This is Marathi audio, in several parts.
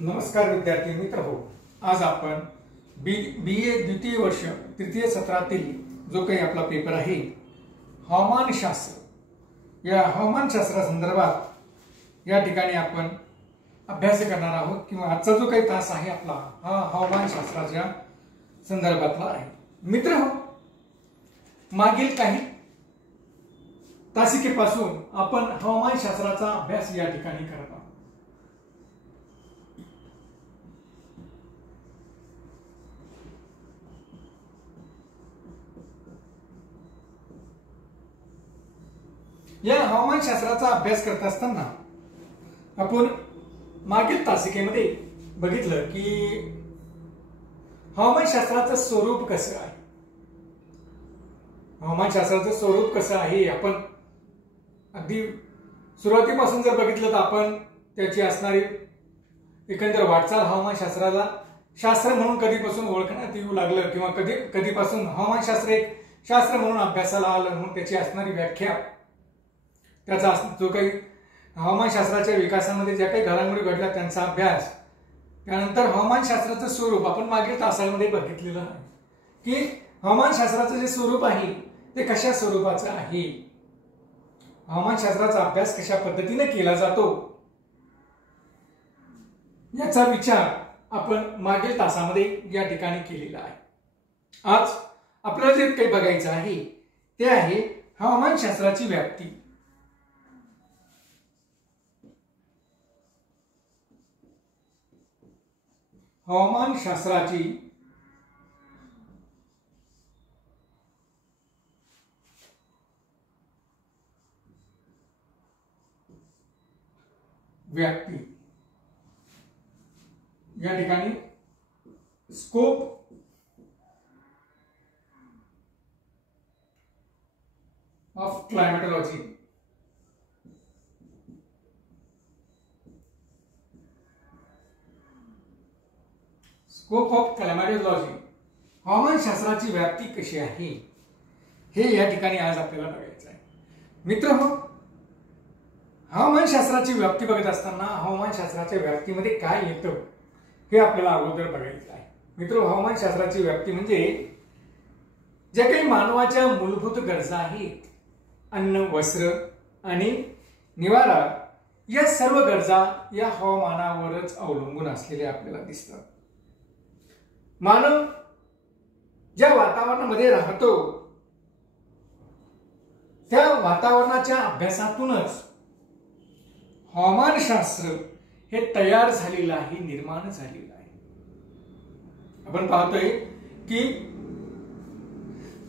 नमस्कार विद्यार्थी मित्र हो. आज आपण BA द्वितीय वर्ष तृतीय सत्रातील जो काही आपला पेपर आहे हवामानशास्त्र, या हवामानशास्त्रा संदर्भात या ठिकाणी आपण अभ्यास करणार आहोत किंवा आजचा जो काही तास आहे आपला हा हवामानशास्त्राच्या संदर्भातला आहे. मित्र हो, मागील काही तासिकेपासून आपण हवामानशास्त्राचा अभ्यास या ठिकाणी करत आहोत. या हवामानशास्त्राचा अभ्यास करत असताना आपण मागील तासिकेमध्ये बघितलं की हवामानशास्त्राचं स्वरूप कसं आहे. हवामानशास्त्राचं स्वरूप कसं आहे आपण अगदी सुरुवातीपासून जर बघितलं तर आपण त्याची असणारी एकंदर वाटचाल हवामानशास्त्राला शास्त्र म्हणून कधीपासून ओळखण्यात येऊ लागलं किंवा कधीपासून हवामानशास्त्र एक शास्त्र म्हणून अभ्यासाला आलं म्हणून त्याची असणारी व्याख्या, त्याचा जो काही हवामानशास्त्राच्या विकासामध्ये ज्या काही घडामोडी घडल्या त्यांचा अभ्यास, त्यानंतर हवामानशास्त्राचं स्वरूप आपण मागील तासामध्ये बघितलेलं आहे की हवामानशास्त्राचं जे स्वरूप आहे ते कशा स्वरूपाचं आहे, हवामानशास्त्राचा अभ्यास कशा पद्धतीने केला जातो याचा विचार आपण मागील तासामध्ये या ठिकाणी केलेला आहे. आज आपल्याला जे काही बघायचं आहे ते आहे हवामानशास्त्राची व्याप्ती. हवामानशास्त्राची व्याप्ती या ठिकाणी स्कोप ऑफ क्लायमेटोलॉजी, स्कोप ऑफ क्लायमेटोलॉजी, हवामानशास्त्राची व्याप्ती कशी आहे हे या ठिकाणी आज आपल्याला बघायचं आहे. मित्रांनो, हवामानशास्त्राची व्याप्ती बघत असताना हवामानशास्त्राच्या व्याप्तीमध्ये काय येतं हे आपल्याला अगोदर बघायचं आहे. मित्र, हवामानशास्त्राची व्याप्ती म्हणजे ज्या काही मानवाच्या मूलभूत गरजा आहेत, अन्न, वस्त्र आणि निवारा, या सर्व गरजा या हवामानावरच अवलंबून असलेले आपल्याला दिसतात. मानव ज्या वातावरणामध्ये राहतो त्या वातावरणाच्या अभ्यासातूनच हवामानशास्त्र हे तयार झालेलं आहे, निर्माण झालेलं आहे. आपण पाहतोय की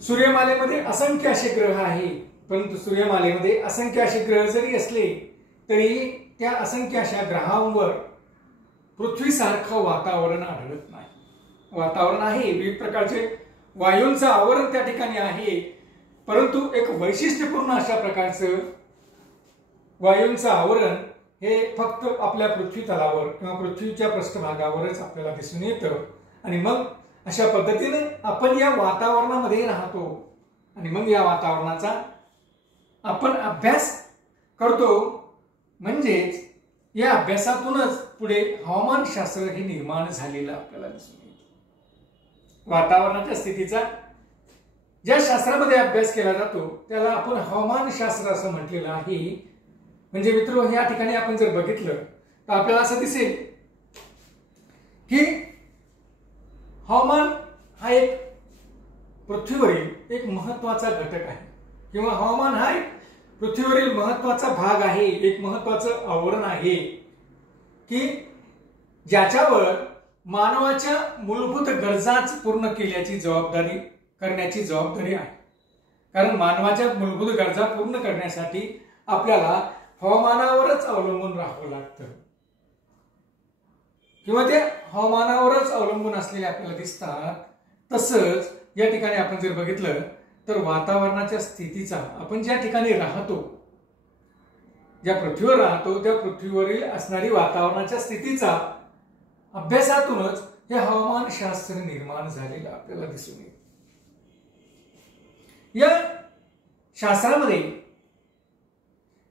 सूर्यमालेमध्ये असंख्य असे ग्रह आहेत, परंतु सूर्यमालेमध्ये असंख्य असे ग्रह जरी असले तरी त्या असंख्य अशा ग्रहांवर पृथ्वीसारखं वातावरण आढळत नाही. वातावरण आहे, विविध प्रकारचे वायूंचं आवरण त्या ठिकाणी आहे, परंतु एक वैशिष्ट्यपूर्ण अशा प्रकारचं वायूंचं आवरण हे फक्त आपल्या पृथ्वी तलावर किंवा पृथ्वीच्या पृष्ठभागावरच आपल्याला दिसून येतं. आणि मग अशा पद्धतीने आपण या वातावरणामध्ये राहतो आणि मग या वातावरणाचा आपण अभ्यास करतो. म्हणजेच या अभ्यासातूनच पुढे हवामानशास्त्र हे निर्माण झालेलं आपल्याला दिसून येतं. वातावरणाच्या स्थितीचा ज्या शास्त्रामध्ये अभ्यास केला जातो त्याला आपण हवामानशास्त्र असं म्हटलेलं आहे. म्हणजे मित्र, या ठिकाणी आपण जर बघितलं तर आपल्याला असं दिसेल की हवामान हा एक पृथ्वीवरील एक महत्वाचा घटक आहे किंवा हवामान हा एक पृथ्वीवरील महत्वाचा भाग आहे, एक महत्वाचं आवरण आहे की ज्याच्यावर मानवाच्या मूलभूत गरजाच पूर्ण करण्याची जबाबदारी आहे. कारण मानवाच्या मूलभूत गरजा पूर्ण करण्यासाठी आपल्याला हवामानावरच अवलंबून राहावं लागतं किंवा ते हवामानावरच अवलंबून असलेले आपल्याला दिसतात. तसंच या ठिकाणी आपण जर बघितलं तर वातावरणाच्या स्थितीचा, आपण ज्या ठिकाणी राहतो, ज्या पृथ्वीवर राहतो त्या पृथ्वीवरील असणारी वातावरणाच्या स्थितीचा अभ्यासातूनच हे हवामानशास्त्र निर्माण झालेलं आपल्याला दिसून येतं. या शास्त्रामध्ये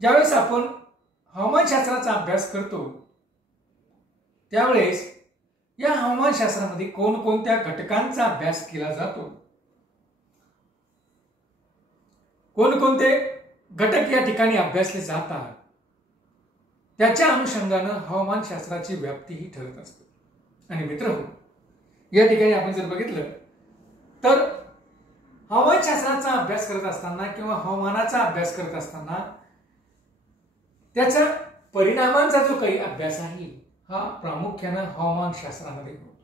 ज्यावेळेस आपण हवामानशास्त्राचा अभ्यास करतो त्यावेळेस या हवामानशास्त्रामध्ये कोणकोणत्या घटकांचा अभ्यास केला जातो, कोणकोणते घटक या ठिकाणी अभ्यासले जातात, त्याच्या अनुषंगानं हवामानशास्त्राची व्याप्ती ही ठरत असते. आणि मित्रहो, या ठिकाणी आपण जर बघितलं तर हवामानशास्त्राचा अभ्यास करत असताना किंवा हवामानाचा अभ्यास करत असताना त्याच्या परिणामांचा जो काही अभ्यास आहे हा प्रामुख्यानं हवामानशास्त्रामध्ये होतो.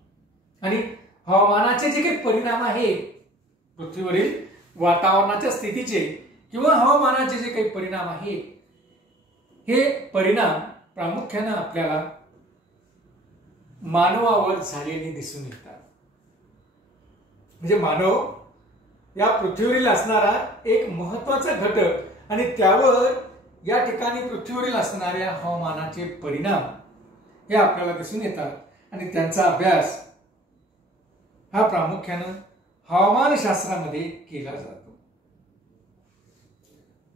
आणि हवामानाचे जे काही परिणाम आहेत, पृथ्वीवरील वातावरणाच्या स्थितीचे किंवा हवामानाचे जे काही परिणाम आहेत, हे परिणाम प्रामुख्यानं आपल्याला मानवावर झालेले दिसून येतात. म्हणजे मानव या पृथ्वीवरील असणारा एक महत्वाचा घटक आणि त्यावर या ठिकाणी पृथ्वीवरील असणाऱ्या हवामानाचे परिणाम हे आपल्याला दिसून येतात. आणि त्यांचा अभ्यास हा प्रामुख्यानं हवामानशास्त्रामध्ये केला जातो.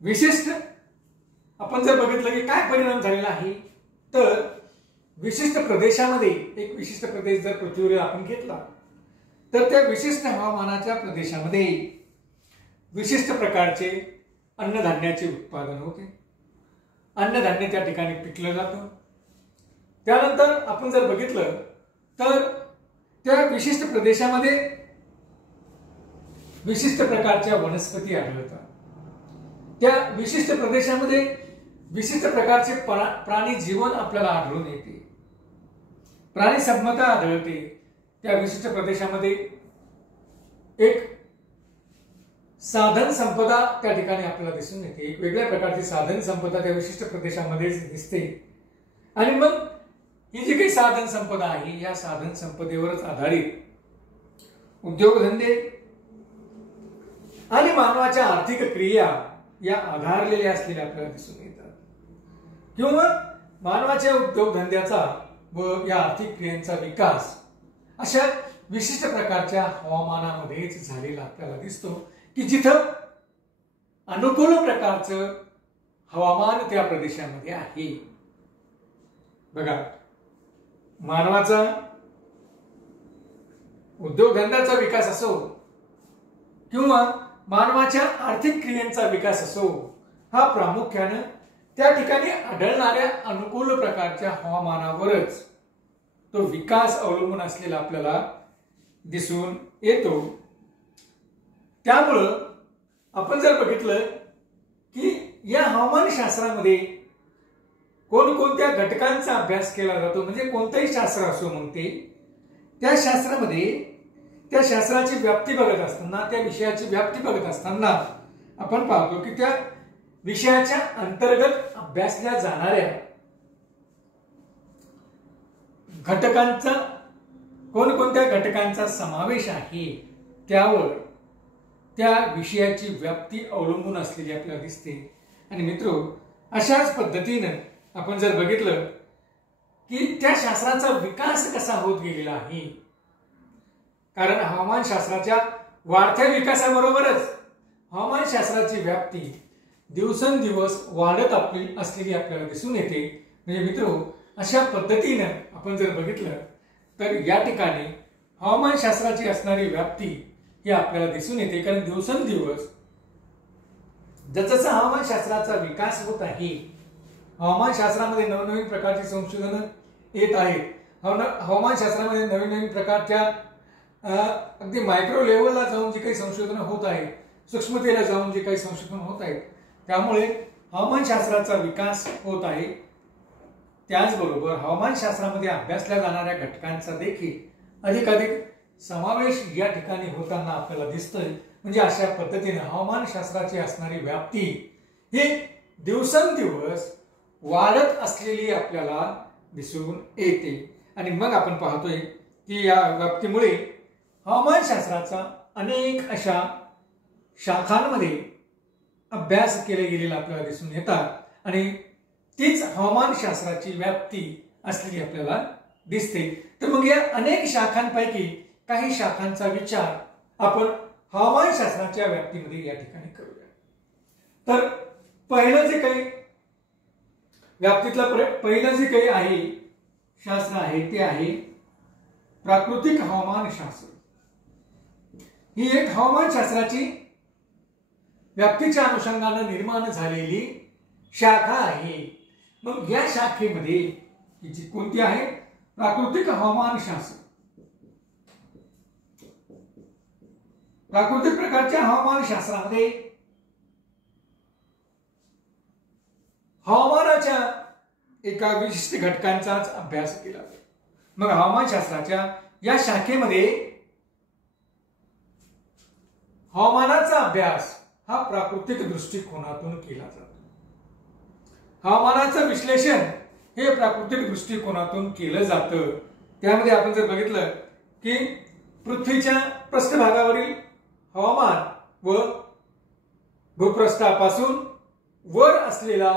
विशिष्ट आपण जर बघितलं की काय परिणाम झालेला आहे, तर विशिष्ट प्रदेशामध्ये एक विशिष्ट प्रदेश जर पृथ्वीवर आपण घेतला तर त्या विशिष्ट हवामानाच्या प्रदेशामध्ये विशिष्ट प्रकारचे अन्नधान्याचे उत्पादन होते. अन्नधान्य त्या ठिकाणी पिकलं जातं. त्यानंतर आपण जर बघितलं तर त्या विशिष्ट प्रदेशामध्ये विशिष्ट प्रकारच्या वनस्पती आढळतात. त्या विशिष्ट प्रदेशामध्ये विशिष्ट प्रकारचे प्राणी जीवन आपल्याला आढळून येते. प्राणी संपदा आढळते. त्या विशिष्ट प्रदेशामध्ये एक साधन संपदा त्या ठिकाणी आपल्याला दिसून येते. एक वेगळ्या प्रकारची साधन संपदा त्या विशिष्ट प्रदेशामध्ये दिसते. आणि मग ही जी काही साधन संपदा आहे या साधन संपदेवरच आधारित उद्योगधंदे आणि मानवाच्या आर्थिक क्रिया या आधारलेल्या असलेल्या आपल्याला दिसून येतात. किंवा मानवाच्या उद्योगधंद्याचा व या आर्थिक क्रियांचा विकास अशा विशिष्ट प्रकारच्या हवामानामध्येच झालेला आपल्याला दिसतो की जिथं अनुकूल प्रकारचं हवामान त्या प्रदेशामध्ये आहे. बघा, मानवाचा उद्योगधंद्याचा विकास असो किंवा मानवाच्या आर्थिक क्रियांचा विकास असो, हा प्रामुख्यानं त्या ठिकाणी आढळणाऱ्या अनुकूल प्रकारच्या हवामानावरच तो विकास अवलंबून असलेला आपल्याला दिसून येतो. त्यामुळं आपण जर बघितलं की या हवामानशास्त्रामध्ये कोणकोणत्या घटकांचा अभ्यास केला जातो, म्हणजे कोणतंही शास्त्र असो मग ते, त्या शास्त्रामध्ये त्या शास्त्राची व्याप्ती बघत असताना, त्या विषयाची व्याप्ती बघत असताना आपण पाहतो की त्या विषयाच्या अंतर्गत अभ्यासल्या जाणाऱ्या घटकांचा कोणकोणत्या घटकांचा समावेश आहे त्यावर त्या विषयाची व्याप्ती अवलंबून असलेली आपल्याला दिसते. आणि मित्रो, अशाच पद्धतीनं आपण जर बघितलं की त्या शास्त्राचा विकास कसा होत गेलेला आहे, कारण हवामानशास्त्राच्या वाढत्या विकासाबरोबरच हवामानशास्त्राची व्याप्ती दिवसेंदिवस वाढत असलेली आपल्याला दिसून येते. म्हणजे मित्रो, अशा पद्धतीनं आपण जर बघितलं तर या ठिकाणी हवामानशास्त्राची असणारी व्याप्ती ही आपल्याला दिसून येते. कारण दिवसेंदिवस जसजसा हवामानशास्त्राचा विकास होत आहे, हवामानशास्त्रामध्ये नवनवीन प्रकारची संशोधनं येत आहेत. हवामानशास्त्रामध्ये नवीन नवीन प्रकारच्या अगदी मायक्रो लेवलला जाऊन जी काही संशोधनं होत आहेत, सूक्ष्मतेला जाऊन जे काही संशोधन होत आहेत, त्यामुळे हवामानशास्त्राचा विकास होत आहे. त्याचबरोबर हवामानशास्त्रामध्ये अभ्यासल्या जाणाऱ्या घटकांचा देखील अधिकाधिक समावेश या ठिकाणी होताना आपल्याला दिसतोय. म्हणजे अशा पद्धतीने हवामानशास्त्राची असणारी व्याप्ती ही दिवसेंदिवस वाढत असलेली आपल्याला दिसून येते. आणि मग आपण पाहतोय की या व्याप्तीमुळे हवामानशास्त्राचा अनेक अशा शाखांमध्ये अभ्यास केले गेलेला आपल्याला दिसून येतात. आणि तीच हवामानशास्त्राची व्याप्ती असलेली आपल्याला दिसते. तर मग या अनेक शाखांपैकी काही शाखांचा विचार आपण हवामानशास्त्राच्या व्याप्तीमध्ये या ठिकाणी करूया. तर पहिलं जे काही व्याप्तीतलं पहिलं जे काही आहे शास्त्र आहे ते आहे प्राकृतिक हवामानशास्त्र। ही एक हवामानशास्त्राची व्याप्तीच्या अनुषंगाने निर्माण झालेली शाखा आहे। मग या शाखेमध्ये जी कोणती आहे? प्राकृतिक हवामानशास्त्र। प्राकृतिक प्रकारच्या हवामानशास्त्रामध्ये हवामानाच्या एका विशिष्ट घटकांचाच अभ्यास केला जातो। मग हवामानशास्त्राच्या या शाखेमध्ये हवामानाचा अभ्यास हा प्राकृतिक दृष्टिकोनातून केला जातो। हवामानाचं विश्लेषण हे प्राकृतिक दृष्टिकोनातून केलं जातं। त्यामध्ये आपण जर बघितलं की पृथ्वीच्या पृष्ठभागावरील हवामान व भूपृष्ठापासून वर असलेला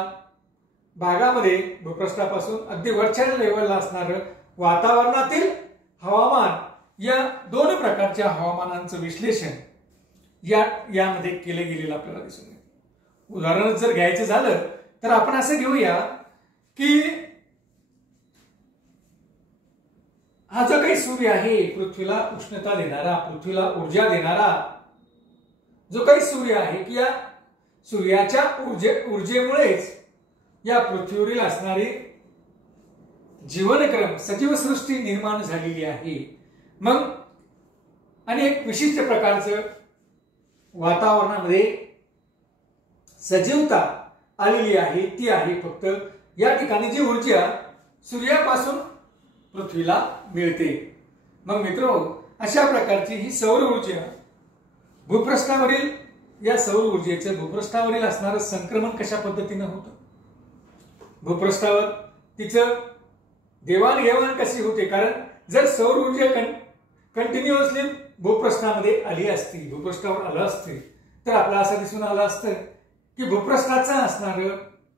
भागामध्ये भूपृष्ठापासून अगदी वरच्या लेवलला असणारं वातावरणातील हवामान, या दोन प्रकारच्या हवामानांचं विश्लेषण यामध्ये केलं गेलेलं आपल्याला दिसून येतं। उदाहरण जर घ्यायचं झालं तर आपण असं घेऊया की हा जो काही सूर्य आहे, पृथ्वीला उष्णता देणारा, पृथ्वीला ऊर्जा देणारा जो काही सूर्य आहे, की या सूर्याच्या ऊर्जेमुळेच या पृथ्वीवरील असणारी जीवनक्रम, सजीव सृष्टी निर्माण झालेली आहे। मग आणि एक विशिष्ट प्रकारचं वातावरणामध्ये सजीवता आलेली आहे, ती आहे फक्त या ठिकाणी जी ऊर्जा सूर्यापासून पृथ्वीला मिळते। मग मित्रांनो, अशा प्रकारची ही सौर ऊर्जा भूपृष्ठावरील, या सौर ऊर्जेचं भूपृष्ठावरील असणारं संक्रमण कशा पद्धतीनं होतं, भूपृष्ठावर तिचं देवाणघेवाण कशी होते? कारण जर सौर ऊर्जा कंटिन्युअसली भूपृष्ठामध्ये आली असती, भूपृष्ठावर आलं असते, तर आपल्याला असं दिसून आलं असतं की भूपृष्ठाचं असणारं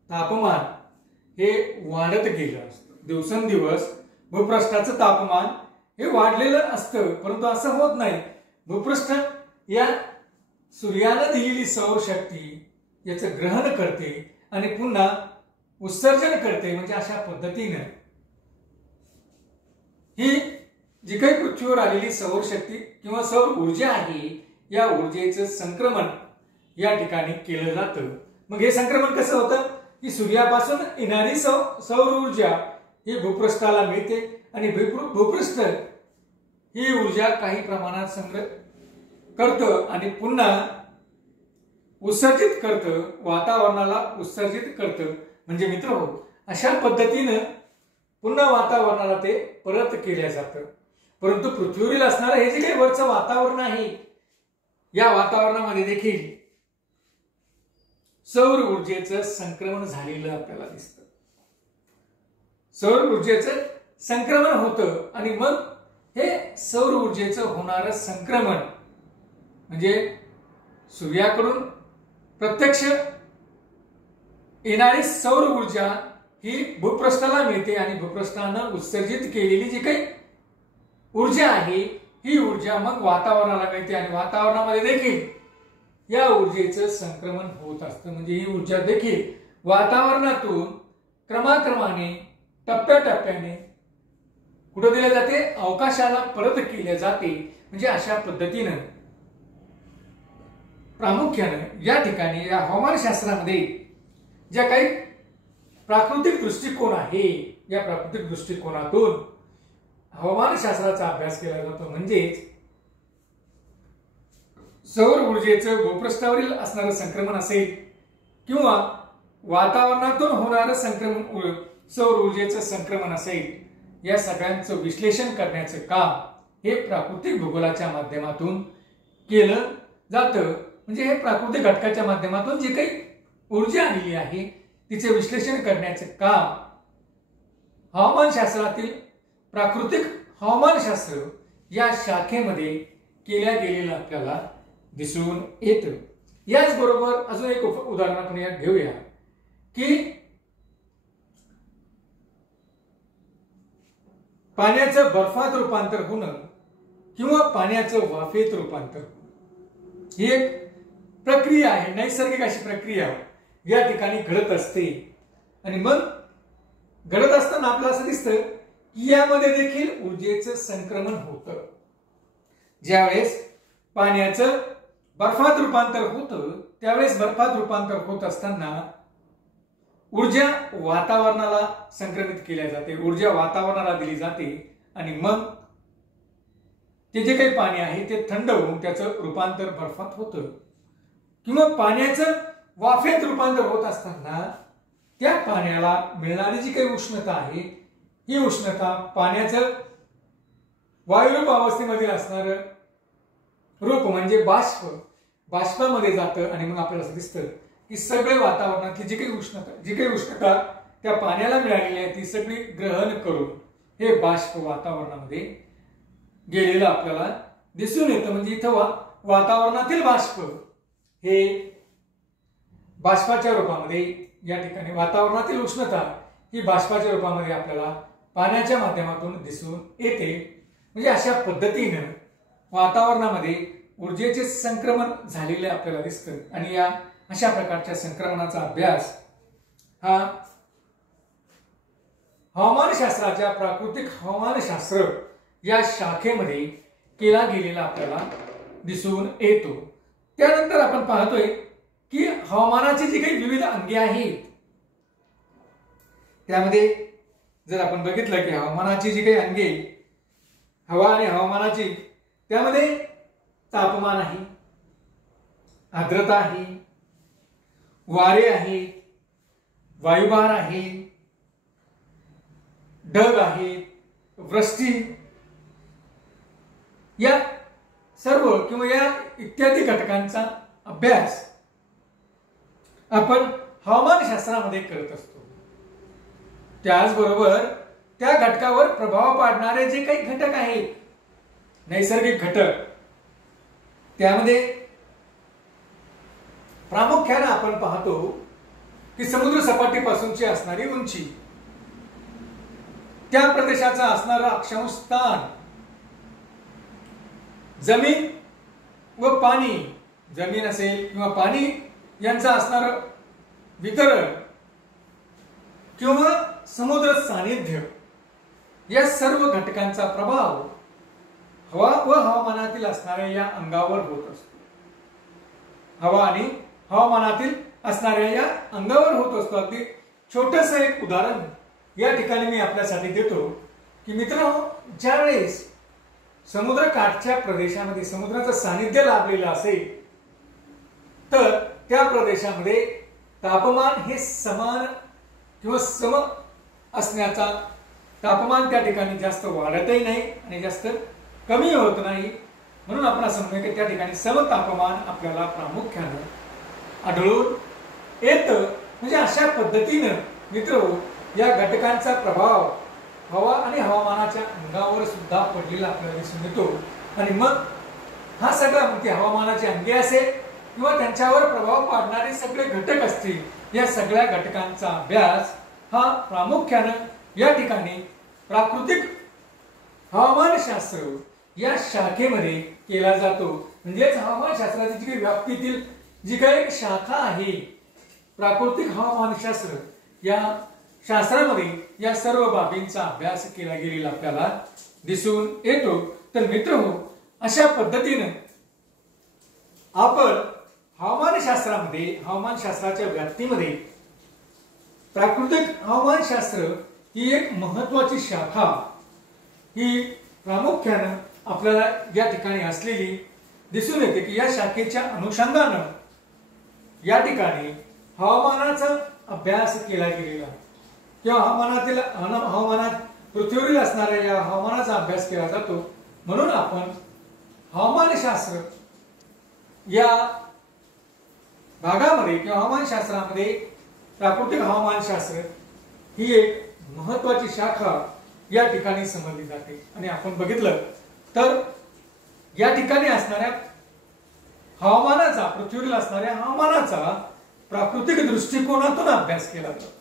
तापमान हे वाढत गेलं असतं। दिवसेंदिवस भूपृष्ठाचं तापमान हे वाढलेलं असतं, परंतु असं होत नाही। भूपृष्ठ या सूर्याला दिलेली सौरशक्ती याचं ग्रहण करते आणि पुन्हा उत्सर्जन करते। म्हणजे अशा पद्धतीने ही जी काही पृथ्वीवर आलेली सौरशक्ती किंवा सौर ऊर्जा आहे, या ऊर्जेचं संक्रमण या ठिकाणी केलं जातं। मग हे संक्रमण कसं होतं की सूर्यापासून येणारी सौर ऊर्जा ही भूपृष्ठाला मिळते आणि भूपृष्ठ ही ऊर्जा काही प्रमाणात संग्रह करतं आणि पुन्हा उत्सर्जित करतं, वातावरणाला उत्सर्जित करतं। म्हणजे मित्रहो, अशा पद्धतीनं पुन्हा वातावरणाला ते परत केल्या जातं। परंतु पृथ्वीवरील असणारं हे जे काही वरचं वातावरण आहे, या वातावरणामध्ये देखील सौर ऊर्जेचं संक्रमण झालेलं आपल्याला दिसतं। सौर ऊर्जेचं संक्रमण होतं आणि मग हे सौर ऊर्जेचं होणारं संक्रमण म्हणजे सूर्याकडून प्रत्यक्ष येणारी सौर ऊर्जा ही भूपृष्ठाला मिळते आणि भूपृष्ठानं उत्सर्जित केलेली जी काही ऊर्जा आहे, ही ऊर्जा मग वातावरणाला मिळते आणि वातावरणामध्ये देखील या ऊर्जेचं संक्रमण होत असतं। म्हणजे ही ऊर्जा देखील वातावरणातून क्रमाक्रमाने, टप्प्याटप्प्याने कुठे दिल्या जाते? अवकाशाला परत केल्या जाते। म्हणजे अशा पद्धतीनं प्रामुख्याने या ठिकाणी या हवामानशास्त्रामध्ये ज्या काही प्राकृतिक दृष्टिकोन आहे, या प्राकृतिक दृष्टिकोनातून हवामानशास्त्राचा अभ्यास केला जातो। म्हणजेच सौर ऊर्जेचं भूपृष्ठावरील असणारं संक्रमण असेल किंवा वातावरणातून होणारं संक्रमण, सौर ऊर्जेचं संक्रमण असेल, या सगळ्यांचं विश्लेषण करण्याचं काम हे प्राकृतिक भूगोलाच्या माध्यमातून केलं जातं। म्हणजे हे प्राकृतिक घटकाच्या माध्यमातून जी काही ऊर्जा आलेली आहे तिचे विश्लेषण करण्याचं काम हवामानशास्त्रातील प्राकृतिक हवामानशास्त्र या शाखेमध्ये केल्या गेलेलं आपल्याला दिसून येतं। याचबरोबर अजून एक उदाहरण आपण यात घेऊया की पाण्याचं बर्फात रूपांतर होणं किंवा पाण्याचं वाफेत रूपांतर होणं ही एक प्रक्रिया आहे, नैसर्गिक अशी प्रक्रिया या ठिकाणी घडत असते। आणि मग घडत असताना आपल्याला असं दिसतं यामध्ये देखील ऊर्जेचं संक्रमण होतं. ज्यावेळेस पाण्याचं बर्फात रूपांतर होतं त्यावेळेस बर्फात रूपांतर होत असताना ऊर्जा वातावरणाला संक्रमित केल्या जाते, ऊर्जा वातावरणाला दिली जाते आणि मग ते जे काही पाणी आहे ते थंड होऊन त्याचं रूपांतर बर्फात होतं. किंवा पाण्याचं वाफेत रूपांतर होत असताना त्या पाण्याला मिळणारी जी काही उष्णता आहे ही उष्णता पाण्याचं वायुरूप अवस्थेमध्ये असणारं रूप म्हणजे बाष्पामध्ये जातं आणि मग आपल्याला असं दिसतं की सगळे वातावरणातली जी काही उष्णता त्या पाण्याला मिळालेली आहे ती सगळी ग्रहण करून हे बाष्प वातावरणामध्ये गेलेलं आपल्याला दिसून येतं. म्हणजे इथं वातावरणातील बाष्प हे बाष्पाच्या रूपामध्ये या ठिकाणी वातावरणातील उष्णता ही बाष्पाच्या रूपामध्ये आपल्याला पाण्याच्या माध्यमातून दिसून येते. म्हणजे अशा पद्धतीनं वातावरणामध्ये ऊर्जेचे संक्रमण झालेले आपल्याला दिसतं आणि या अशा प्रकारच्या संक्रमणाचा अभ्यास हा हवामानशास्त्राच्या प्राकृतिक हवामानशास्त्र या शाखेमध्ये केला गेलेला आपल्याला दिसून येतो. त्यानंतर आपण पाहतोय की हवामानाची जी काही विविध अंगे आहेत त्यामध्ये जर आपण बघितलं की हवामानाची जी काही अंगे हवा आणि हवामानाची त्यामध्ये तापमान आहे, आर्द्रता आहे, वारे आहे, वायुभार आहे, ढग आहे, वृष्टी या सर्व किंवा या इत्यादी घटकांचा अभ्यास आपण हवामानशास्त्रामध्ये करत असतो. त्याचबरोबर त्या घटकावर प्रभाव पाडणारे जे काही घटक आहेत नैसर्गिक घटक त्यामध्ये प्रामुख्याने आपण पाहतो की समुद्र सपाटीपासूनची असणारी उंची, त्या प्रदेशाचा असणारा अक्षांश स्थान, जमीन व पाणी, जमीन असेल किंवा पाणी यांचं असणारं वितरण किंवा समुद्र सानिध्य या सर्व घटकांचा प्रभाव हवा व हवामानातील असणाऱ्या या अंगावर होत असतो. हवा आणि हवामानातील असणाऱ्या या अंगावर होत असतो. अगदी छोटस एक उदाहरण या ठिकाणी मी आपल्यासाठी देतो की मित्रांनो, ज्यावेळेस समुद्र काठच्या प्रदेशामध्ये समुद्राचं सानिध्य लाभलेलं असेल तर त्या प्रदेशामध्ये तापमान हे समान किंवा सम असण्याचा, तापमान त्या ठिकाणी जास्त वाढतही नाही आणि जास्त कमी होत नाही. म्हणून आपण असं म्हणूया की त्या ठिकाणी समतापमान आपल्याला प्रामुख्यानं आढळून येतं. म्हणजे अशा पद्धतीनं मित्रहो या घटकांचा प्रभाव हवा आणि हवामानाच्या अंगावर सुद्धा पडलेला आपल्याला दिसून येतो. आणि मग हा सगळा म्हणजे हवामानाचे अंगे असेल किंवा त्यांच्यावर प्रभाव पाडणारे सगळे घटक असतील, या सगळ्या घटकांचा अभ्यास हा प्रामुख्यानं या ठिकाणी प्राकृतिक हवामानशास्त्र या शाखेमध्ये केला जातो. म्हणजेच हवामानशास्त्राची जी व्याप्तीतील जी काही शाखा आहे प्राकृतिक हवामानशास्त्र या शास्त्रामध्ये या सर्व बाबींचा अभ्यास केला गेलेला आपल्याला दिसून येतो. तर मित्रहो, अशा पद्धतीनं आपण हवामानशास्त्रामध्ये हवामानशास्त्राच्या व्याप्तीमध्ये प्राकृतिक हवामानशास्त्र ही एक महत्वाची शाखा ही प्रामुख्यानं आपल्याला या ठिकाणी असलेली दिसून येते की या शाखेच्या अनुषंगानं या ठिकाणी हवामानाचा अभ्यास केला गेलेला किंवा हवामानात पृथ्वीवरील असणाऱ्या या हवामानाचा अभ्यास केला जातो. म्हणून आपण हवामानशास्त्र या भागामध्ये किंवा हवामानशास्त्रामध्ये प्राकृतिक हवामानशास्त्र ही एक महत्वाची शाखा या ठिकाणी समजली जाते. आणि आपण बघितलं तर या ठिकाणी असणाऱ्या हवामानाचा, पृथ्वीवरील असणाऱ्या हवामानाचा प्राकृतिक दृष्टिकोनातून अभ्यास केला जातो,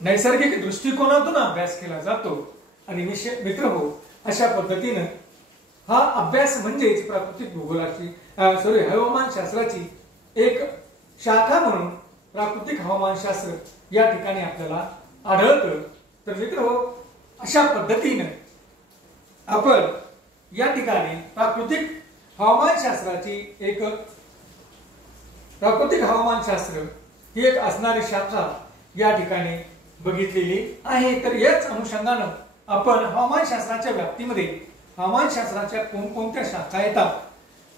नैसर्गिक दृष्टिकोनातून अभ्यास केला जातो. आणि मित्रहो, अशा पद्धतीनं हा अभ्यास म्हणजेच प्राकृतिक भूगोलाची हवामानशास्त्राची एक शाखा म्हणून प्राकृतिक हवामानशास्त्र या ठिकाणी आपल्याला आढळतं. तर मित्रहो, अशा पद्धतीने आपण या ठिकाणी प्राकृतिक हवामानशास्त्र ही एक असणारी शाखा या ठिकाणी बघितलेली आहे। तर याच अनुषंगाने आपण हवामानशास्त्राच्या व्याप्तीमध्ये हवामानशास्त्राच्या कोणकोणत्या शाखा येतात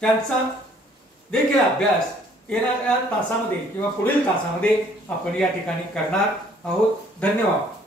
त्यांचा देखील अभ्यास येणाऱ्या तासामध्ये किंवा पुढील तासामध्ये आपण या ठिकाणी करणार आहोत। धन्यवाद।